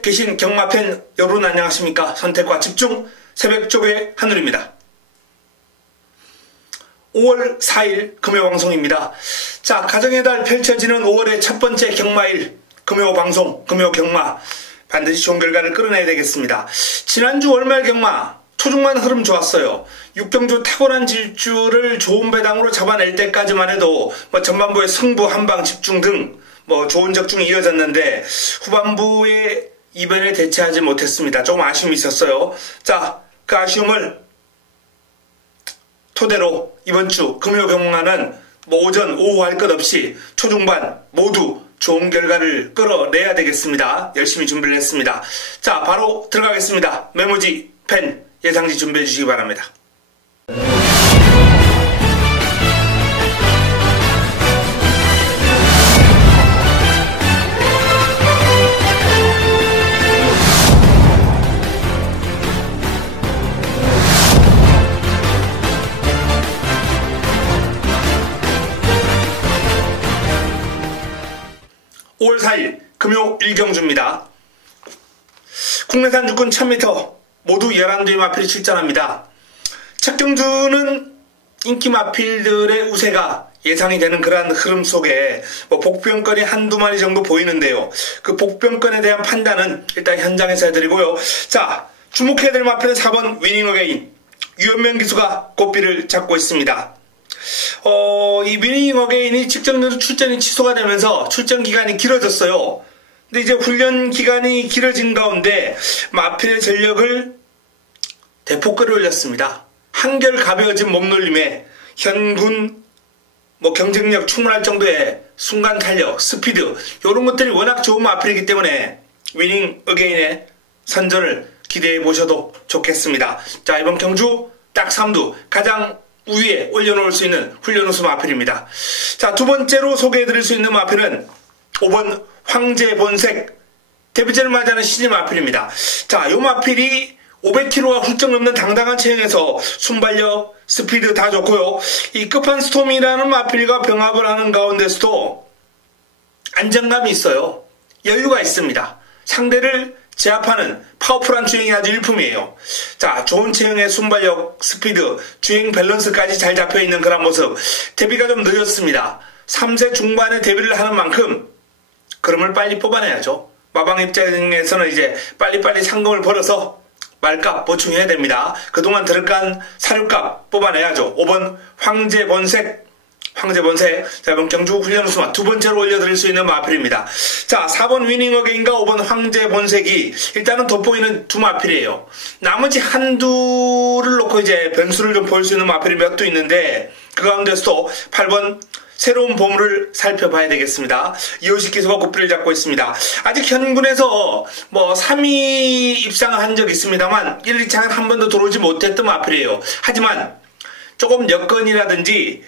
전국에 계신 경마팬 여러분 안녕하십니까? 선택과 집중 새벽쪽의 하늘입니다. 5월 4일 금요방송입니다. 자, 가정의 달 펼쳐지는 5월의 첫 번째 경마일 금요방송, 금요경마 반드시 좋은 결과를 끌어내야 되겠습니다. 지난주 월말 경마 초중반 흐름 좋았어요. 육경주 탁월한 질주를 좋은 배당으로 잡아낼 때까지만 해도 전반부의 승부 한방 집중 등 좋은 적중이 이어졌는데 후반부에 이변에 대처하지 못했습니다. 조금 아쉬움이 있었어요. 자, 그 아쉬움을 토대로 이번 주 금요경마는 오전, 오후 할 것 없이 초중반 모두 좋은 결과를 끌어내야 되겠습니다. 열심히 준비를 했습니다. 자, 바로 들어가겠습니다. 메모지, 펜, 예상지 준비해 주시기 바랍니다. (5월 4일) 금요 1경주입니다. 국내산 육군 1000m 모두 11두의 마필이 출전합니다. 첫 경주는 인기 마필들의 우세가 예상이 되는 그러한 흐름 속에 복병권이 한두 마리 정도 보이는데요. 그 복병권에 대한 판단은 일단 현장에서 해드리고요. 자, 주목해야 될 마필은 4번 위닝 어게인 유현명 기수가 고삐를 잡고 있습니다. 이 위닝 어게인이 직전에도 출전이 취소가 되면서 출전 기간이 길어졌어요. 근데 이제 훈련 기간이 길어진 가운데 마필의 전력을 대폭 끌어올렸습니다. 한결 가벼워진 몸놀림에 현군 경쟁력 충분할 정도의 순간 탄력, 스피드 이런 것들이 워낙 좋은 마필이기 때문에 위닝 어게인의 선전을 기대해 보셔도 좋겠습니다. 자, 이번 경주 딱 3두 가장 우위에 올려놓을 수 있는 훈련 우수 마필입니다. 자, 두 번째로 소개해드릴 수 있는 마필은 5번 황제 본색 데뷔전을 맞이하는 신인 마필입니다. 자, 이 마필이 500kg가 훌쩍 넘는 당당한 체형에서 순발력, 스피드 다 좋고요. 이 끝판 스톰이라는 마필과 병합을 하는 가운데서도 안정감이 있어요. 여유가 있습니다. 상대를 제압하는 파워풀한 주행이 아주 일품이에요. 자, 좋은 체형의 순발력, 스피드, 주행 밸런스까지 잘 잡혀있는 그런 모습. 데뷔가 좀 늦었습니다. 3세 중반에 데뷔를 하는 만큼 그럼을 빨리 뽑아내야죠. 마방 입장에서는 이제 빨리빨리 상금을 벌어서 말값 보충해야 됩니다. 그동안 들어간 사료값 뽑아내야죠. 5번 황제 본색. 자, 이번 경주 훈련 우수마 두 번째로 올려드릴 수 있는 마필입니다. 자, 4번 위닝 어게인과 5번 황제 본색이 일단은 돋보이는 두 마필이에요. 나머지 한두를 놓고 이제 변수를 좀 보일 수 있는 마필이 몇 두 있는데 그 가운데서도 8번 새로운 보물을 살펴봐야 되겠습니다. 이호식 기수가 고삐를 잡고 있습니다. 아직 현군에서 3위 입상을 한 적이 있습니다만 1, 2차는 한 번도 들어오지 못했던 마필이에요. 하지만 조금 여건이라든지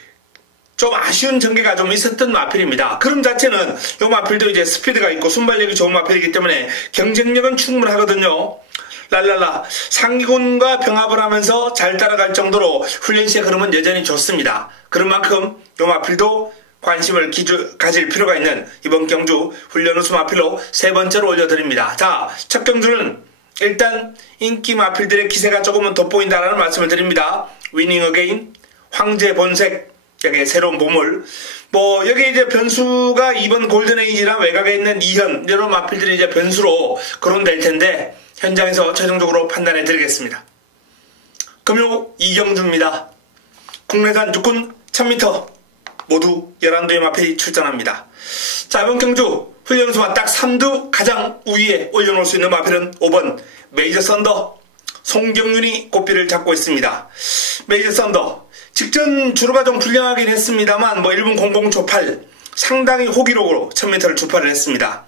좀 아쉬운 전개가 좀 있었던 마필입니다. 그럼 자체는 이 마필도 이제 스피드가 있고 순발력이 좋은 마필이기 때문에 경쟁력은 충분하거든요. 랄랄라 상위군과 병합을 하면서 잘 따라갈 정도로 훈련 시의 흐름은 여전히 좋습니다. 그런 만큼 이 마필도 관심을 가질 필요가 있는 이번 경주 훈련 우수 마필로 세 번째로 올려드립니다. 자, 첫 경주는 일단 인기 마필들의 기세가 조금은 돋보인다라는 말씀을 드립니다. 위닝 어게인, 황제 본색, 여기에 새로운 보물. 여기 이제 변수가 2번 골든에이지나 외곽에 있는 이현, 이런 마필들이 이제 변수로 거론될 텐데, 현장에서 최종적으로 판단해 드리겠습니다. 금요 2경주입니다. 국내산 육군 1000m 모두 11두의 마필이 출전합니다. 자, 이번 경주 훈련 우수마 딱 3두 가장 우위에 올려놓을 수 있는 마필은 5번 메이저 썬더 송경윤이 고삐를 잡고 있습니다. 메이저 썬더 직전 주로가 좀 불량하긴 했습니다만 1분 00초 8 상당히 호기록으로 1000m를 주파를 했습니다.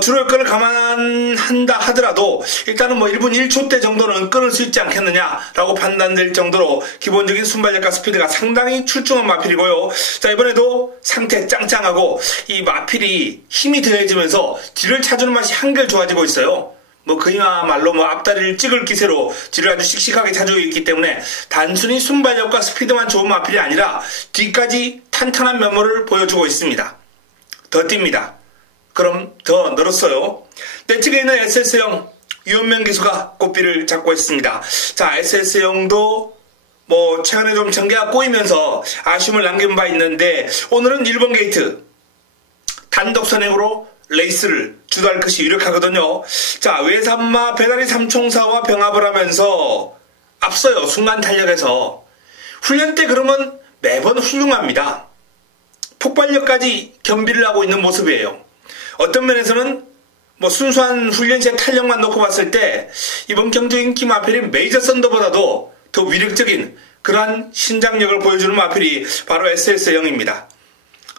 주로 여건을 감안한다 하더라도 일단은 1분 1초대 정도는 끊을 수 있지 않겠느냐라고 판단될 정도로 기본적인 순발력과 스피드가 상당히 출중한 마필이고요. 자, 이번에도 상태 짱짱하고 이 마필이 힘이 더해지면서 뒤를 찾는 맛이 한결 좋아지고 있어요. 그야말로 앞다리를 찍을 기세로 뒤를 아주 씩씩하게 찾아오고 있기 때문에 단순히 순발력과 스피드만 좋은 마필이 아니라 뒤까지 탄탄한 면모를 보여주고 있습니다. 더 뜁니다. 그럼 더 늘었어요. 내측에 있는 SS형 유원명 기수가 꽃비를 잡고 있습니다. 자, SS형도 뭐 최근에 좀 전개가 꼬이면서 아쉬움을 남긴 바 있는데 오늘은 1번 게이트 단독 선행으로 레이스를 주도할 것이 유력하거든요. 자, 외삼마 배다리 삼총사와 병합을 하면서 앞서요. 순간 탄력에서 훈련 때 그러면 매번 훌륭합니다. 폭발력까지 겸비를 하고 있는 모습이에요. 어떤 면에서는 뭐 순수한 훈련시의 탄력만 놓고 봤을 때 이번 경주 인기 마필인 메이저 썬더보다도 더 위력적인 그러한 신장력을 보여주는 마필이 바로 SS형입니다.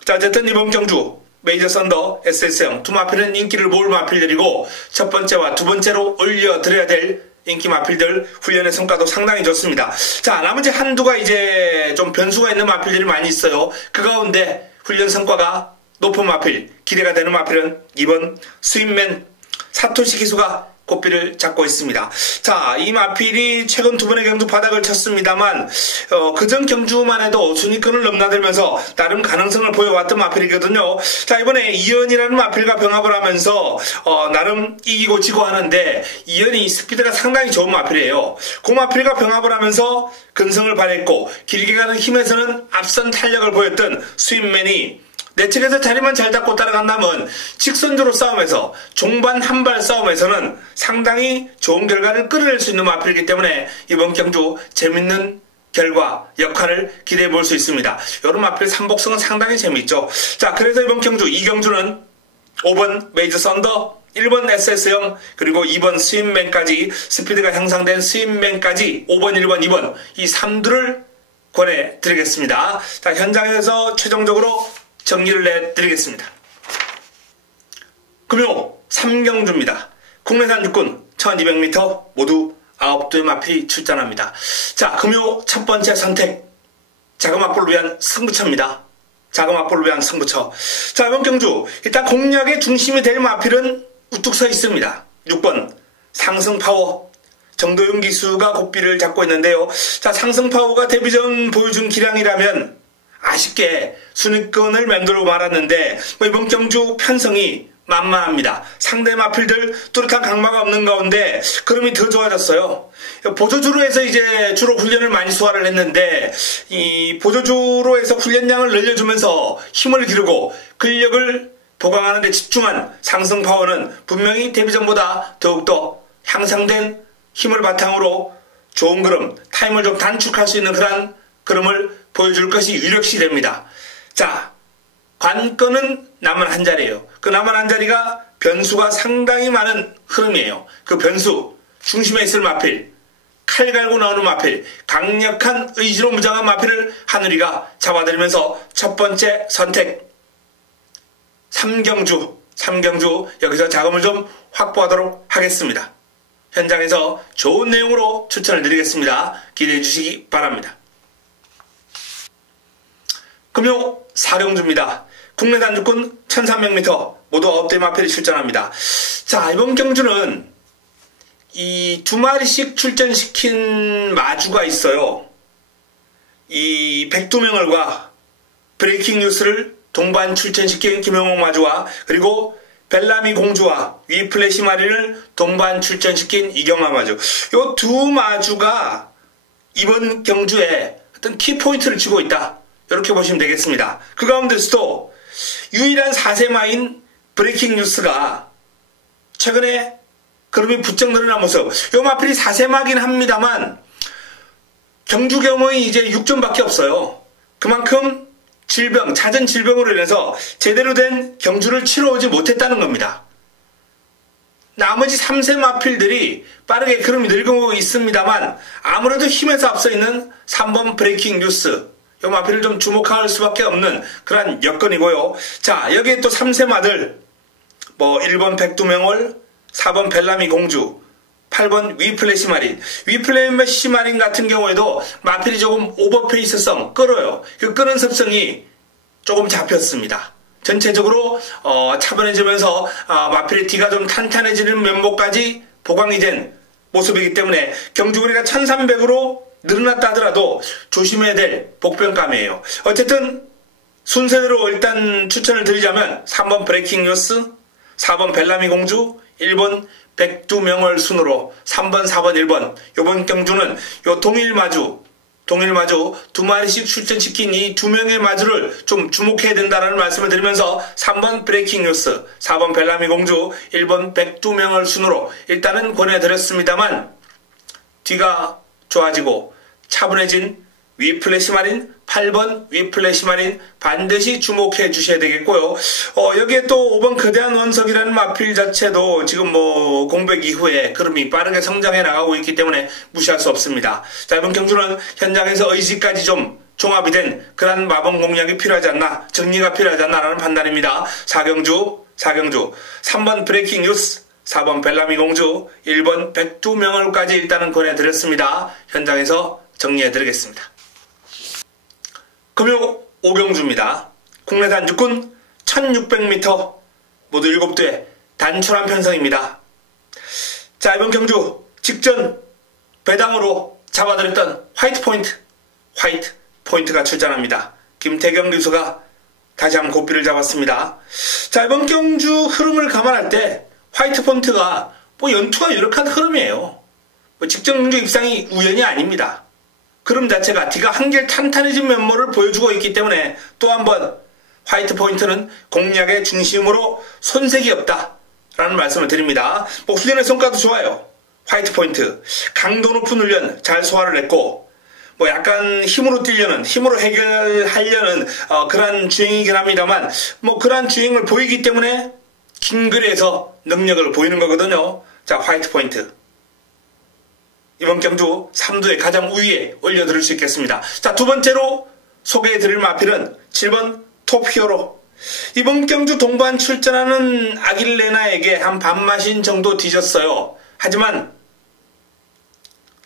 자, 어쨌든 이번 경주 메이저 썬더, SS형 두 마필은 인기를 모을 마필들이고 첫 번째와 두 번째로 올려드려야 될 인기 마필들 훈련의 성과도 상당히 좋습니다. 자, 나머지 한두가 이제 좀 변수가 있는 마필들이 많이 있어요. 그 가운데 훈련 성과가 높은 마필, 기대가 되는 마필은 이번 스윗맨 사토시 기수가 꽃비를 잡고 있습니다. 자, 이 마필이 최근 두 번의 경주 바닥을 쳤습니다만 그전 경주만 해도 순위권을 넘나들면서 나름 가능성을 보여왔던 마필이거든요. 자, 이번에 이연이라는 마필과 병합을 하면서 나름 이기고 지고 하는데 이연이 스피드가 상당히 좋은 마필이에요. 그 마필과 병합을 하면서 근성을 발휘했고 길게 가는 힘에서는 앞선 탄력을 보였던 스윗맨이 내측에서 자리만 잘 잡고 따라간다면 직선주로 싸움에서 종반 한발 싸움에서는 상당히 좋은 결과를 끌어낼 수 있는 마필이기 때문에 이번 경주 재밌는 결과, 역할을 기대해 볼 수 있습니다. 이런 마필 삼복성은 상당히 재밌죠. 자, 그래서 이번 경주, 이 경주는 5번 메이저 썬더, 1번 SS형, 그리고 2번 스윗맨까지 스피드가 향상된 스윗맨까지 5번, 1번, 2번 이 3두를 권해드리겠습니다. 자, 현장에서 최종적으로 정리를 내드리겠습니다. 금요 3경주입니다. 국내산 육군 1200m 모두 9두의 마필이 출전합니다. 자, 금요 첫 번째 선택 자금 확보를 위한 승부처입니다. 자금 확보를 위한 승부처. 자, 이번 경주 일단 공략의 중심이 될 마필은 우뚝 서 있습니다. 6번 상승파워 정도윤 기수가 꽃비를 잡고 있는데요. 자, 상승파워가 데뷔전 보여준 기량이라면 아쉽게 순위권을 맴돌고 말았는데 이번 경주 편성이 만만합니다. 상대 마필들 뚜렷한 강마가 없는 가운데 그름이 더 좋아졌어요. 보조주로 해서 이제 주로 훈련을 많이 소화를 했는데 이 보조주로 해서 훈련량을 늘려주면서 힘을 기르고 근력을 보강하는 데 집중한 상승 파워는 분명히 데뷔전보다 더욱더 향상된 힘을 바탕으로 좋은 그름, 타임을 좀 단축할 수 있는 그런 그름을 보여줄 것이 유력시 됩니다. 자, 관건은 남은 한 자리예요. 그 남은 한 자리가 변수가 상당히 많은 흐름이에요. 그 변수, 중심에 있을 마필, 칼 갈고 나오는 마필, 강력한 의지로 무장한 마필을 하늘이가 잡아들이면서 첫 번째 선택 3경주 여기서 자금을 좀 확보하도록 하겠습니다. 현장에서 좋은 내용으로 추천을 드리겠습니다. 기대해 주시기 바랍니다. 금요 4경주입니다. 국내단 육군 1300m 모두 9대 마필이 출전합니다. 자, 이번 경주는 이 두 마리씩 출전시킨 마주가 있어요. 이 백두명월과 브레이킹 뉴스를 동반 출전시킨 김영옥 마주와 그리고 벨라미 공주와 위플래시 마리를 동반 출전시킨 이경화 마주. 요 두 마주가 이번 경주에 어떤 키포인트를 쥐고 있다. 이렇게 보시면 되겠습니다. 그 가운데서도 유일한 4세마인 브레이킹 뉴스가 최근에 그룹이 부쩍 늘어난 모습. 요 마필이 4세마긴 합니다만 경주 경험이 이제 6점밖에 없어요. 그만큼 잦은 질병으로 인해서 제대로 된 경주를 치러오지 못했다는 겁니다. 나머지 3세 마필들이 빠르게 그름이 늘고 있습니다만 아무래도 힘에서 앞서 있는 3번 브레이킹 뉴스 이 마필을 좀 주목할 수밖에 없는 그런 여건이고요. 자, 여기에 또 3세 마들 뭐 1번 백두명월, 4번 벨라미 공주, 8번 위플래시 마린. 위플래시 마린 같은 경우에도 마필이 조금 오버페이스성 끌어요. 그 끄는 습성이 조금 잡혔습니다. 전체적으로 차분해지면서 마필의 뒤가 좀 탄탄해지는 면모까지 보강이 된 모습이기 때문에 경주 거리가 1300으로 늘어났다 하더라도 조심해야 될 복병감이에요. 어쨌든 순서대로 일단 추천을 드리자면 3번 브레이킹 뉴스, 4번 벨라미 공주, 1번 백두명월 순으로 3번, 4번, 1번. 요번 경주는 요 동일마주 두 마리씩 출전시킨 이 두 명의 마주를 좀 주목해야 된다는 말씀을 드리면서 3번 브레이킹 뉴스, 4번 벨라미 공주, 1번 백두명월 순으로 일단은 권해드렸습니다만 뒤가 좋아지고 차분해진 위플래시 마린, 8번 위플래시 마린 반드시 주목해 주셔야 되겠고요. 여기에 또 5번 거대한 원석이라는 마필 자체도 지금 공백 이후에 흐름이 빠르게 성장해 나가고 있기 때문에 무시할 수 없습니다. 자, 이번 경주는 현장에서 의지까지 좀 종합이 된 그런 마법 공략이 필요하지 않나, 정리가 필요하지 않나라는 판단입니다. 4경주 3번 브레이킹 뉴스, 4번 벨라미 공주, 1번 백두명월까지 일단은 권해드렸습니다. 현장에서 정리해드리겠습니다. 금요 5경주입니다. 국내산 육군 1600m 모두 7대 단촐한 편성입니다. 자, 이번 경주 직전 배당으로 잡아드렸던 화이트 포인트가 출전합니다. 김태경 교수가 다시 한번 고삐를 잡았습니다. 자, 이번 경주 흐름을 감안할 때 화이트 포인트가 연투가 유력한 흐름이에요. 직전 경주 입상이 우연이 아닙니다. 흐름 자체가 뒤가 한결 탄탄해진 면모를 보여주고 있기 때문에 또 한번 화이트 포인트는 공략의 중심으로 손색이 없다라는 말씀을 드립니다. 훈련의 성과도 좋아요. 화이트 포인트 강도 높은 훈련 잘 소화를 했고 약간 힘으로 해결하려는 그러한 주행이긴 합니다만 그러한 주행을 보이기 때문에 긴 거리에서 능력을 보이는 거거든요. 자, 화이트 포인트 이번 경주 3두의 가장 우위에 올려드릴 수 있겠습니다. 자, 두 번째로 소개해드릴 마필은 7번 톱히어로. 이번 경주 동반 출전하는 아길레나에게 한 반마신 정도 뒤졌어요. 하지만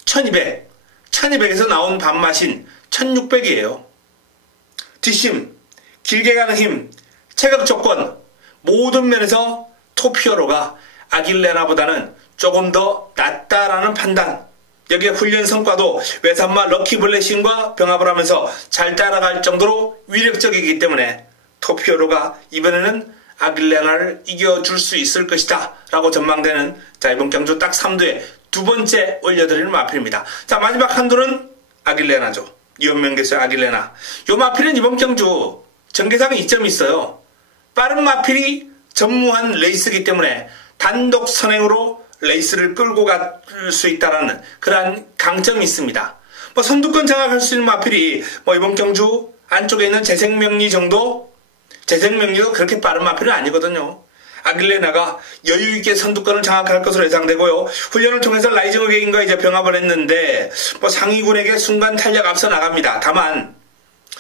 1200에서 나온 반마신 1600이에요. 뒷심, 길게 가는 힘, 체격 조건 모든 면에서 톱히어로가 아길레나보다는 조금 더 낫다라는 판단. 여기에 훈련 성과도 외산마 럭키 블레싱과 병합을 하면서 잘 따라갈 정도로 위력적이기 때문에 톱히어로가 이번에는 아길레나를 이겨줄 수 있을 것이다 라고 전망되는, 자, 이번 경주 딱 3두에 두 번째 올려드리는 마필입니다. 자, 마지막 한두는 아길레나죠. 이원명계수의 아길레나. 요 마필은 이번 경주 전개상에 이점이 있어요. 빠른 마필이 전무한 레이스이기 때문에 단독 선행으로 레이스를 끌고 갈 수 있다는 그러한 강점이 있습니다. 선두권 장악할 수 있는 마필이 이번 경주 안쪽에 있는 재생명리 정도? 재생명리도 그렇게 빠른 마필은 아니거든요. 아길레나가 여유있게 선두권을 장악할 것으로 예상되고요. 훈련을 통해서 라이징 어게인과 이제 병합을 했는데 상위군에게 순간 탄력 앞서 나갑니다. 다만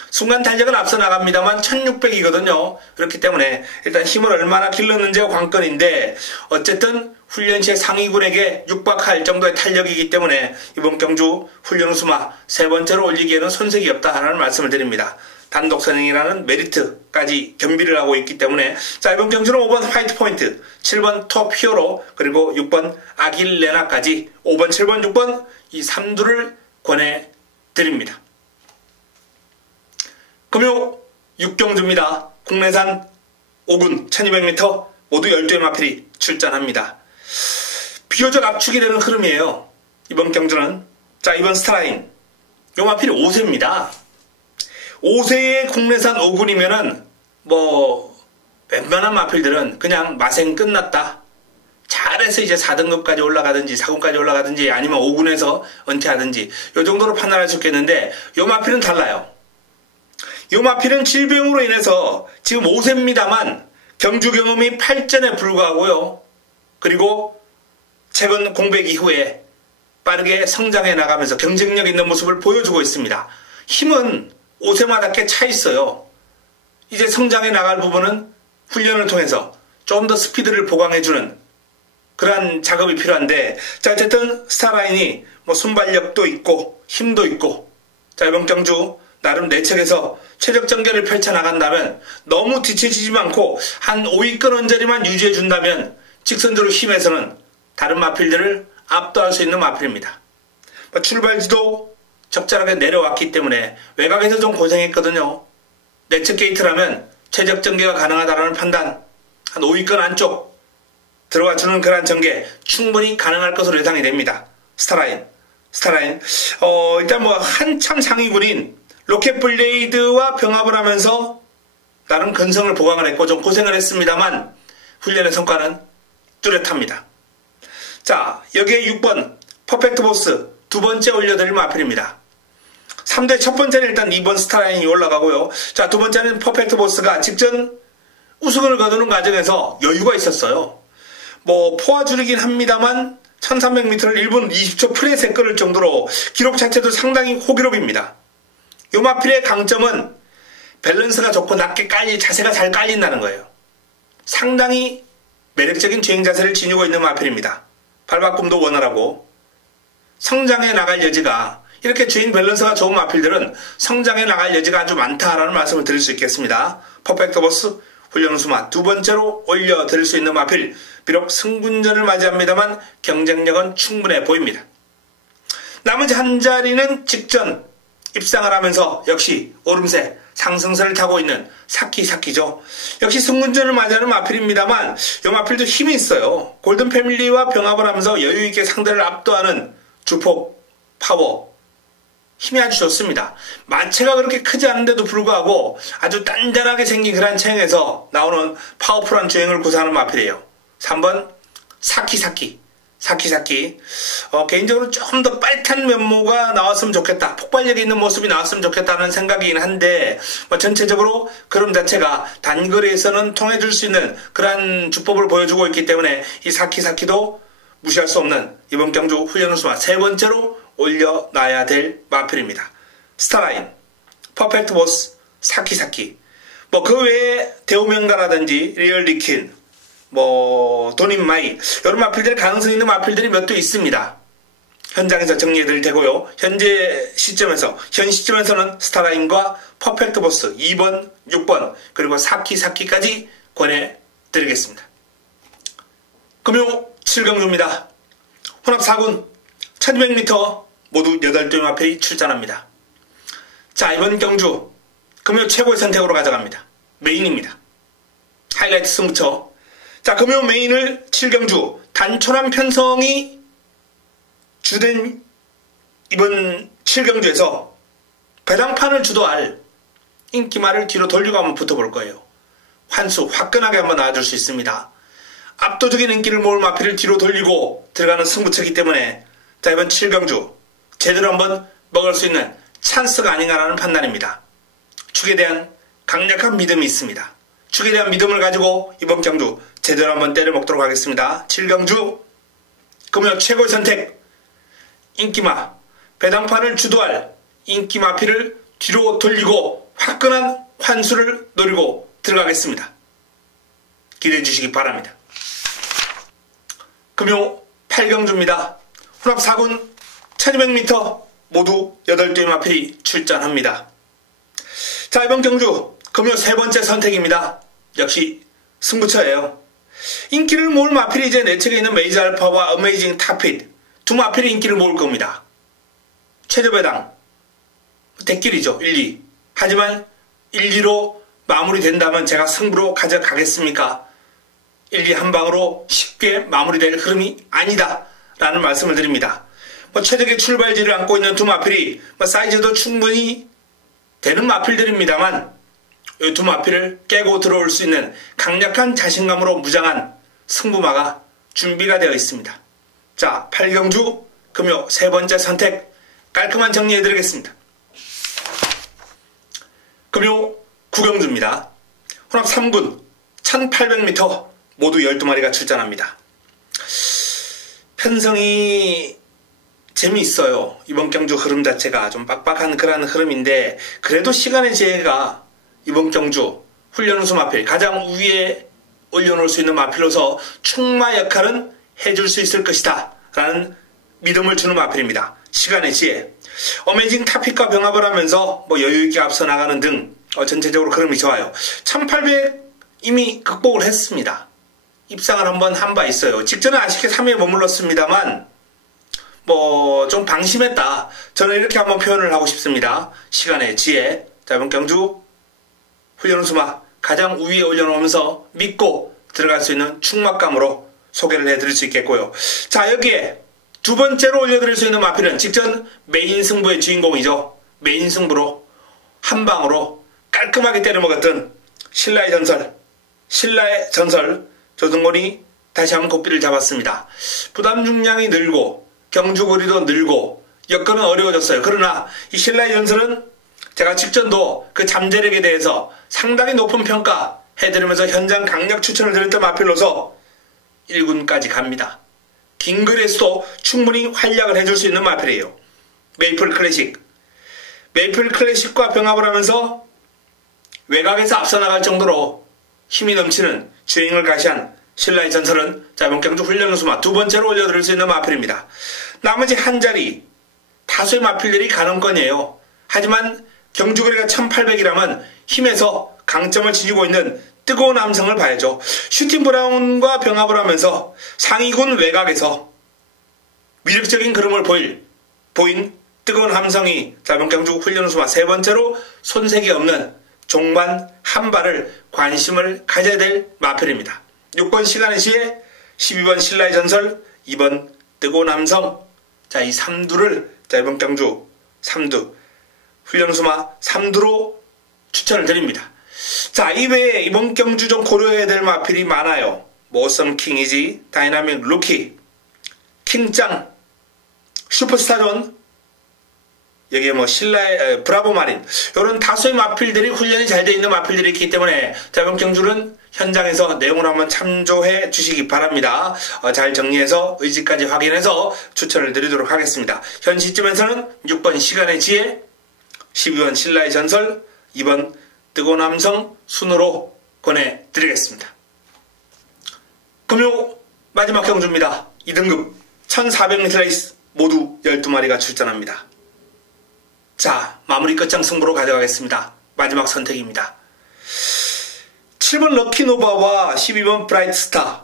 순간 탄력은 앞서 나갑니다만 1600이거든요. 그렇기 때문에 일단 힘을 얼마나 길렀는지가 관건인데 어쨌든 훈련 시에 상위군에게 육박할 정도의 탄력이기 때문에 이번 경주 훈련 우수마 세 번째로 올리기에는 손색이 없다라는 말씀을 드립니다. 단독 선행이라는 메리트까지 겸비를 하고 있기 때문에, 자, 이번 경주는 5번 화이트 포인트, 7번 톱 히어로, 그리고 6번 아길레나까지 5번, 7번, 6번 이 3두를 권해드립니다. 금요 6경주입니다. 국내산 5군 1200m 모두 12의 마필이 출전합니다. 비교적 압축이 되는 흐름이에요. 이번 경주는. 자, 이번 스타라인 요 마필이 5세입니다. 5세의 국내산 5군이면은 웬만한 마필들은 그냥 마생 끝났다. 잘해서 이제 4등급까지 올라가든지 4군까지 올라가든지 아니면 5군에서 은퇴하든지 요 정도로 판단할 수 있겠는데 요 마필은 달라요. 요 마필은 질병으로 인해서 지금 5세입니다만 경주 경험이 8전에 불과하고요. 그리고 최근 공백 이후에 빠르게 성장해 나가면서 경쟁력 있는 모습을 보여주고 있습니다. 힘은 5세마다 꽤 차 있어요. 이제 성장해 나갈 부분은 훈련을 통해서 좀 더 스피드를 보강해주는 그러한 작업이 필요한데, 자, 어쨌든 스타라인이 순발력도 있고 힘도 있고, 자, 이번 경주 나름 내측에서 최적 전개를 펼쳐나간다면 너무 뒤처지지 않고 한 5위권 언저리만 유지해준다면 직선적으로 힘에서는 다른 마필들을 압도할 수 있는 마필입니다. 출발지도 적절하게 내려왔기 때문에 외곽에서 좀 고생했거든요. 내측 게이트라면 최적 전개가 가능하다는 판단, 한 5위권 안쪽 들어와주는 그러한 전개 충분히 가능할 것으로 예상이 됩니다. 스타라인. 일단 뭐 한참 상위군인 로켓블레이드와 병합을 하면서 나름 근성을 보강을 했고 좀 고생을 했습니다만 훈련의 성과는 뚜렷합니다. 자, 여기에 6번 퍼펙트 보스 두 번째 올려드릴 마필입니다. 3대 첫 번째는 일단 2번 스타라인이 올라가고요. 자, 두 번째는 퍼펙트 보스가 직전 우승을 거두는 과정에서 여유가 있었어요. 뭐 포화 줄이긴 합니다만 1300m를 1분 20초 프레스에 끌을 정도로 기록 자체도 상당히 호기록입니다. 이 마필의 강점은 밸런스가 좋고 낮게 자세가 잘 깔린다는 거예요. 상당히 매력적인 주행 자세를 지니고 있는 마필입니다. 발바꿈도 원활하고 성장해 나갈 여지가 이렇게 주행 밸런스가 좋은 마필들은 성장해 나갈 여지가 아주 많다라는 말씀을 드릴 수 있겠습니다. 퍼펙트 보스 훈련 우수마 두 번째로 올려드릴 수 있는 마필 비록 승군전을 맞이합니다만 경쟁력은 충분해 보입니다. 나머지 한 자리는 직전 입상을 하면서 역시 오름세 상승세를 타고 있는 사키죠. 역시 승군전을 맞이하는 마필입니다만 이 마필도 힘이 있어요. 골든 패밀리와 병합을 하면서 여유있게 상대를 압도하는 주폭, 파워 힘이 아주 좋습니다. 마체가 그렇게 크지 않은데도 불구하고 아주 단단하게 생긴 그런 체형에서 나오는 파워풀한 주행을 구사하는 마필이에요. 3번 사키. 개인적으로 조금 더 빨탄 면모가 나왔으면 좋겠다. 폭발력이 있는 모습이 나왔으면 좋겠다는 생각이긴 한데 전체적으로 그럼 자체가 단거리에서는 통해줄 수 있는 그런 주법을 보여주고 있기 때문에 이 사키도 무시할 수 없는 이번 경주 훈련 우수마 세 번째로 올려놔야 될 마필입니다. 스타라인, 퍼펙트 보스, 사키. 뭐 그 외에 대우명가라든지 리얼 리킨, 뭐 도닌마이 이런 마필들 가능성 있는 마필들이 몇 도 있습니다. 현장에서 정리해드릴 테고요. 현 시점에서는 스타라인과 퍼펙트 보스 2번, 6번 그리고 사키까지 권해드리겠습니다. 금요 7경주입니다. 혼합 4군 1200m 모두 8대 마필이 출전합니다. 자, 이번 경주 금요 최고의 선택으로 가져갑니다. 메인입니다. 하이라이트 승부처. 자, 금요 메인을 7경주 단촐한 편성이 주된 이번 7경주에서 배당판을 주도할 인기말을 뒤로 돌리고 한번 붙어볼 거예요. 환수 화끈하게 한번 나와줄 수 있습니다. 압도적인 인기를 모을 마필을 뒤로 돌리고 들어가는 승부처이기 때문에 자, 이번 7경주 제대로 한번 먹을 수 있는 찬스가 아닌가라는 판단입니다. 축에 대한 강력한 믿음이 있습니다. 축에 대한 믿음을 가지고 이번 경주 제대로 한번 때려먹도록 하겠습니다. 7경주 금요 최고의 선택 인기마 배당판을 주도할 인기마필을 뒤로 돌리고 화끈한 환수를 노리고 들어가겠습니다. 기대해 주시기 바랍니다. 금요 8경주입니다. 혼합 4군 1200m 모두 8대 마필이 출전합니다. 자, 이번 경주 금요 세 번째 선택입니다. 역시 승부처예요. 인기를 모을 마필이 이제 내측에 있는 메이저 알파와 어메이징 탑핏 두 마필이 인기를 모을 겁니다. 최저배당 대길이죠. 1, 2. 하지만 1, 2로 마무리된다면 제가 승부로 가져가겠습니까? 1, 2 한 방으로 쉽게 마무리될 흐름이 아니다 라는 말씀을 드립니다. 최적의 출발지를 안고 있는 두 마필이 사이즈도 충분히 되는 마필들입니다만 이 두 마필을 깨고 들어올 수 있는 강력한 자신감으로 무장한 승부마가 준비가 되어 있습니다. 자, 8경주 금요 세 번째 선택 깔끔한 정리해드리겠습니다. 금요 9경주입니다. 혼합 3군 1800m 모두 12마리가 출전합니다. 편성이 재미있어요. 이번 경주 흐름 자체가 좀 빡빡한 그런 흐름인데 그래도 시간의 지혜가 이번 경주 훈련 우수 마필 가장 위에 올려놓을 수 있는 마필로서 충마 역할은 해줄 수 있을 것이다 라는 믿음을 주는 마필입니다. 시간의 지혜. 어메이징 탑핏과 병합을 하면서 여유있게 앞서 나가는 등 전체적으로 흐름이 좋아요. 1800 이미 극복을 했습니다. 입상을 한번 한 바 있어요. 직전에 아쉽게 3위에 머물렀습니다만 좀 방심했다. 저는 이렇게 한번 표현을 하고 싶습니다. 시간의 지혜. 자, 이번 경주 훈련 우수마 가장 위에 올려놓으면서 믿고 들어갈 수 있는 충막감으로 소개를 해드릴 수 있겠고요. 자, 여기에 두 번째로 올려드릴 수 있는 마필은 직전 메인 승부의 주인공이죠. 메인 승부로 한 방으로 깔끔하게 때려먹었던 신라의 전설 조승곤이 다시 한번 고삐를 잡았습니다. 부담 중량이 늘고 경주거리도 늘고 여건은 어려워졌어요. 그러나 이 신라의 전설은 제가 직전도 그 잠재력에 대해서 상당히 높은 평가 해드리면서 현장 강력 추천을 드렸던 마필로서 1군까지 갑니다. 긴 거리에서도 충분히 활약을 해줄 수 있는 마필이에요. 메이플 클래식과 병합을 하면서 외곽에서 앞서 나갈 정도로 힘이 넘치는 주행을 가시한 신라의 전설은 자, 이번 경주 훈련우수마 두 번째로 올려드릴 수 있는 마필입니다. 나머지 한 자리 다수의 마필들이 가능권이에요. 하지만 경주거리가 1800이라면 힘에서 강점을 지니고 있는 뜨거운 함성을 봐야죠. 슈팅 브라운과 병합을 하면서 상위군 외곽에서 위력적인 그림을 보인 뜨거운 함성이 자, 이번 경주 훈련우수마 세 번째로 손색이 없는 종반 한 발을 관심을 가져야 될 마필입니다. 6번 시간의 시에 12번 신라의 전설, 2번 뜨거운 함성. 자, 이 3두를 자, 이번 경주 3두 훈련우수마 3두로 추천을 드립니다. 자, 이외에 이번 경주 좀 고려해야 될 마필이 많아요. 모썸 킹이지, 다이나믹 루키, 킹짱, 슈퍼스타존, 여기에 뭐 신라의 브라보 마린, 이런 다수의 마필들이 훈련이 잘 되어 있는 마필들이 있기 때문에 자, 이번 경주는 현장에서 내용을 한번 참조해 주시기 바랍니다. 잘 정리해서 의지까지 확인해서 추천을 드리도록 하겠습니다. 현 시점에서는 6번 시간의 지혜, 12번 신라의 전설, 2번 뜨거운 함성 순으로 권해드리겠습니다. 금요 마지막 경주입니다. 2등급 1400m 레이스 모두 12마리가 출전합니다. 자, 마무리 끝장 승부로 가져가겠습니다. 마지막 선택입니다. 7번 럭키노바와 12번 브라이트스타,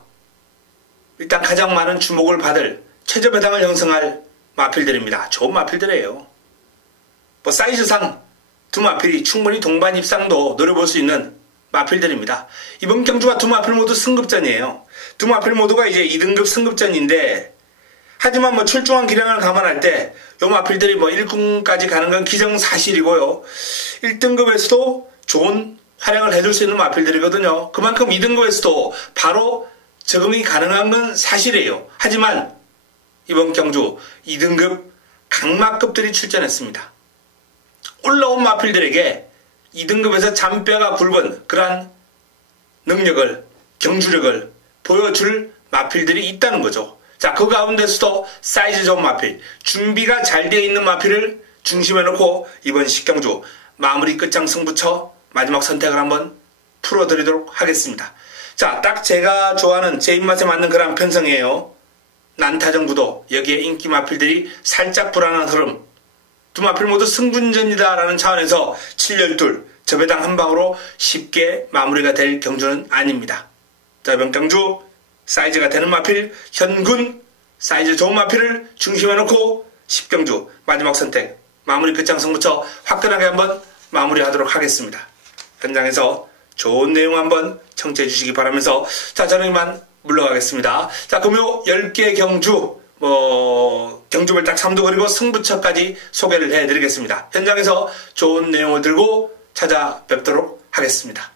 일단 가장 많은 주목을 받을 최저 배당을 형성할 마필들입니다. 좋은 마필들이에요. 뭐 사이즈상 두 마필이 충분히 동반 입상도 노려볼 수 있는 마필들입니다. 이번 경주가 두 마필 모두 승급전이에요. 두 마필 모두가 이제 2등급 승급전인데, 하지만 뭐 출중한 기량을 감안할 때 요 마필들이 뭐 1군까지 가는 건 기정사실이고요. 1등급에서도 좋은 활약을 해줄 수 있는 마필들이거든요. 그만큼 2등급에서도 바로 적응이 가능한 건 사실이에요. 하지만 이번 경주 2등급 강마급들이 출전했습니다. 올라온 마필들에게 2등급에서 잔뼈가 굵은 그러한 능력을, 경주력을 보여줄 마필들이 있다는 거죠. 자, 그 가운데서도 사이즈 좋은 마필, 준비가 잘 되어 있는 마필을 중심에 놓고 이번 10경주 마무리 끝장 승부처 마지막 선택을 한번 풀어드리도록 하겠습니다. 자, 딱 제가 좋아하는 제 입맛에 맞는 그런 편성이에요. 난타정구도 여기에 인기 마필들이 살짝 불안한 흐름, 두 마필 모두 승분전이다 라는 차원에서 712 저배당 한 방으로 쉽게 마무리가 될 경주는 아닙니다. 자, 이번 경주 사이즈가 되는 마필, 현군 사이즈 좋은 마필을 중심에 놓고 10경주 마지막 선택 마무리 끝장 승부처 화끈하게 한번 마무리하도록 하겠습니다. 현장에서 좋은 내용 한번 청취해 주시기 바라면서 자, 저는 이만 물러가겠습니다. 자, 금요 10개 경주 경주별 딱 3두 그리고 승부처까지 소개를 해드리겠습니다. 현장에서 좋은 내용을 들고 찾아뵙도록 하겠습니다.